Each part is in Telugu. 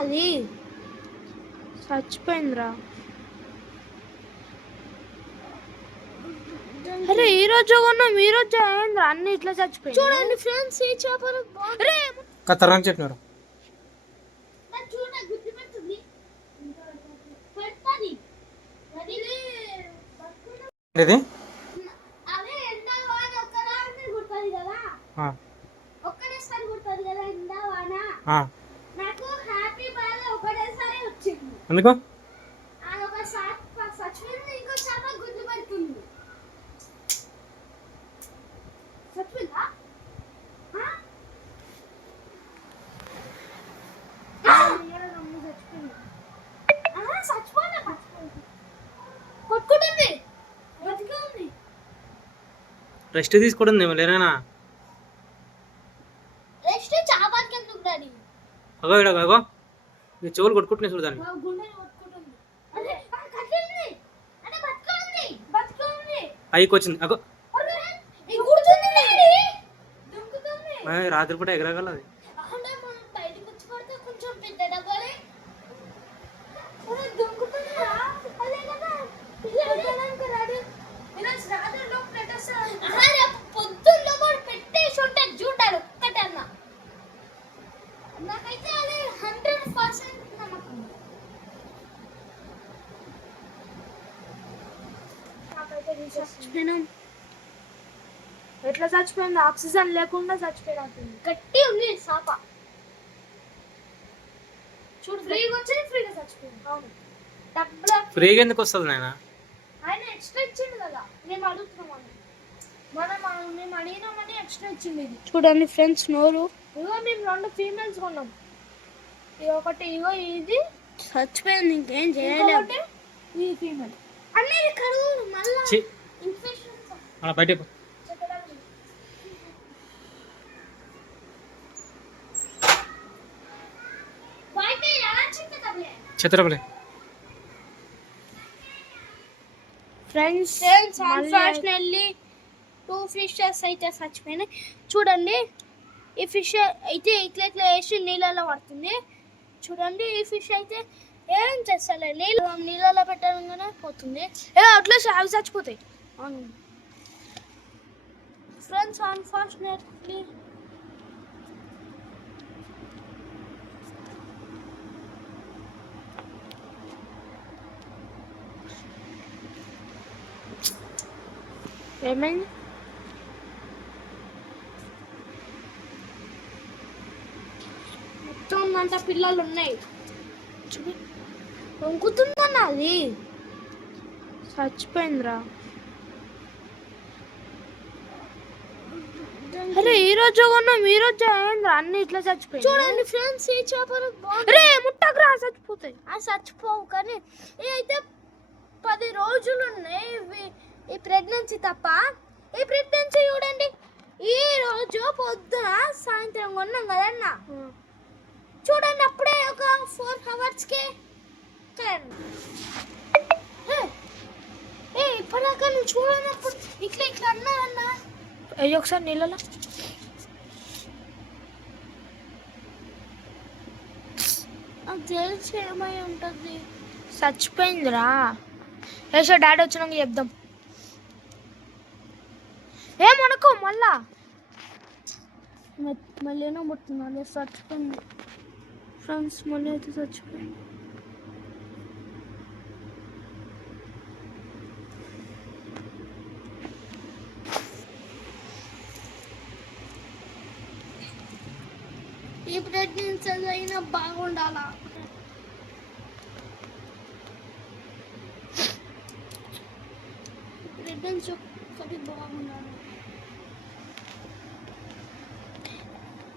అది? చచ్చిపోయిందిరా. అరే ఈ రోజు కొన్నాం ఈ రోజు అయిందిరా. అన్ని ఇట్లా చచ్చిపోయింది చూడండి ఫ్రెండ్స్ ఈ చేపలు అరే కత్తరాని చెప్పినారు ఇది ఒక్కటేసారి కుడుతుంది కదా ఎండ వాన ఆ. నాకు హ్యాపీ బాగా ఒకటేసారి వచ్చింది ఎందుకు అది ఒక చచ్చిపోయింది ఇంకో చేప గుడ్లు పెడుతుంది చచ్చిపోయిందా ఆ? ఆ, చచ్చిపోయింది. ఆ, చచ్చిపోలే, చచ్చిపోయింది. కొట్టుకుంటుంది బతికే ఉంది. రెస్ట్ తీసుకోవడం లేనా రెస్ట్ చేపలకి ఎందుకు డాడీ? అగో ఇక్కడ అగో. నీ చెవులు కొట్టుకుంటున్నాయి చూడదాన్ని మా గుండెని కొట్టుకుంటుంది. అదే ఆ, కట్టింది చచ్చిపోయినాం. ఎట్లా చచ్చిపోయింది? ఆక్సిజన్ లేకుండా చచ్చిపోయినట్టుంది గట్టి ఉంది సాప. చూడు ఫ్రీగా వచ్చేది ఫ్రీగా చచ్చిపోయింది. అవును. డబ్బుల ఫ్రీగా ఎందుకు వస్తుంది నాయన? ఆయన ఎక్స్ట్రా ఇచ్చిండు కదా మేము అడుగుతున్నాం అని మనం మేము అడిగినామని ఎక్స్ట్రా ఇచ్చింది ఇది. చూడండి ఫ్రెండ్స్ నోరు. ఇగో మేము రెండు ఫీమేల్స్ కొన్నాం. ఇది ఒకటి ఇగో ఇది. చచ్చిపోయింది ఇంకేం చేయలేము ఈ ఫీమేల్ అలా బయట చిత్రపలే. ఫ్రెండ్స్ అన్ఫార్చునేట్లీ టూ ఫిషెస్ అయితే చచ్చిపోయినాయి. చూడండి ఈ ఫిష్ అయితే ఇట్లా ఇట్లా వేసి నీళ్ళలో పడుతుంది. చూడండి ఈ ఫిష్ అయితే ఏం చేస్తలే? నీళ్ళు నీళ్ళలో పెట్టడంగానే పోతుంది. ఏ అట్లా అవి చచ్చిపోతాయి. అవును. ఫ్రెండ్స్ అన్ఫార్చునేట్లీ ఏమైంది? మొత్తం అంత పిల్లలు ఉన్నాయి. చూపి వంకుతుందన్న అది చచ్చిపోయిందిరా అరే ఈ రోజు కొన్నాం ఈ రోజు అయిందిరా అన్ని ఇట్లా చచ్చిపోయి చూడండి ఫ్రెండ్స్ ఈ చేపలు రే ముట్టకురా చచ్చిపోతాయి. ఆ చచ్చిపోవు కానీ అయితే పది రోజులు ఉన్నాయి ఇవి ఈ ప్రెగ్నెన్సీ తప్ప. ఈ ప్రెగ్నెన్సీ చూడండి ఈ రోజు పొద్దున సాయంత్రం కొన్నాం కదన్న. చూడండి అప్పుడే ఒక ఫోర్ అవర్స్కి ఏ ఇప్పటిదాకా నువ్వు చూడనప్పుడు ఇట్లా ఇట్లా అన్నా అన్న అయ్యి ఒకసారి నీళ్ళలో. నాకు తెలిసి ఏమై ఉంటుంది. చచ్చిపోయిందిరా. ఏసో డాడీ వచ్చినాక చెప్దాం. ఏమనుకో మళ్ళా. మళ్ళీ ఏమో పుట్టింది చచ్చిపోయింది. ఫ్రెండ్స్ మళ్ళీ అయితే చచ్చిపోయింది. ప్రెగ్నెన్సీ అయినా బాగుండాలా? ప్రెగ్నెన్సీ ఒక్కటి బాగుండాలి?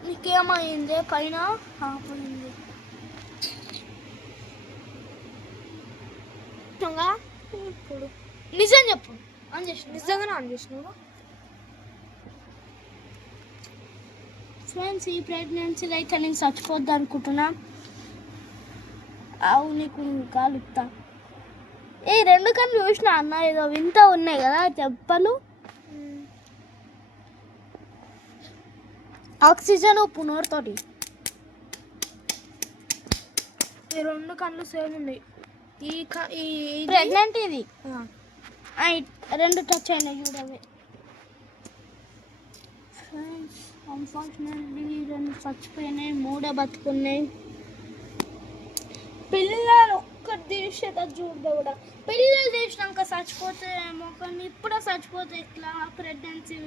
నీకేమైంది? పైన ఆపోయింది ఇప్పుడు. నిజం చెప్పు. ఆన్ చేసిన నిజంగానే ఆన్ చేసినావు? ఫ్రెండ్స్ ఈ ప్రెగ్నెన్సీలో అయితే నేను చచ్చిపోద్ది అనుకుంటున్నా. అవు నీకు కాలుతా ఏ రెండు కళ్ళు చూసిన అన్న ఏదో వింత ఉన్నాయి కదా చెప్పలు ఆక్సిజన్ ఉప్పు నోరుతోటి. ఈ రెండు కళ్ళు సేమ్ ఉన్నాయి. ఈ ఈ ప్రెగ్నెంట్ ఇది? రెండు టచ్ అయినాయి చూడవి ఫ్రెండ్స్ అన్ఫార్చునేట్లీ రెండు చచ్చిపోయినాయి మూడే బతుకున్నాయి. పిల్లలు ఒక్కటి తీసేట చూడదు కూడా. పిల్లలు తీసినాక చచ్చిపోతే ఏమో కానీ ఇప్పుడే చచ్చిపోతే ఇట్లా ప్రెగ్నెన్సీ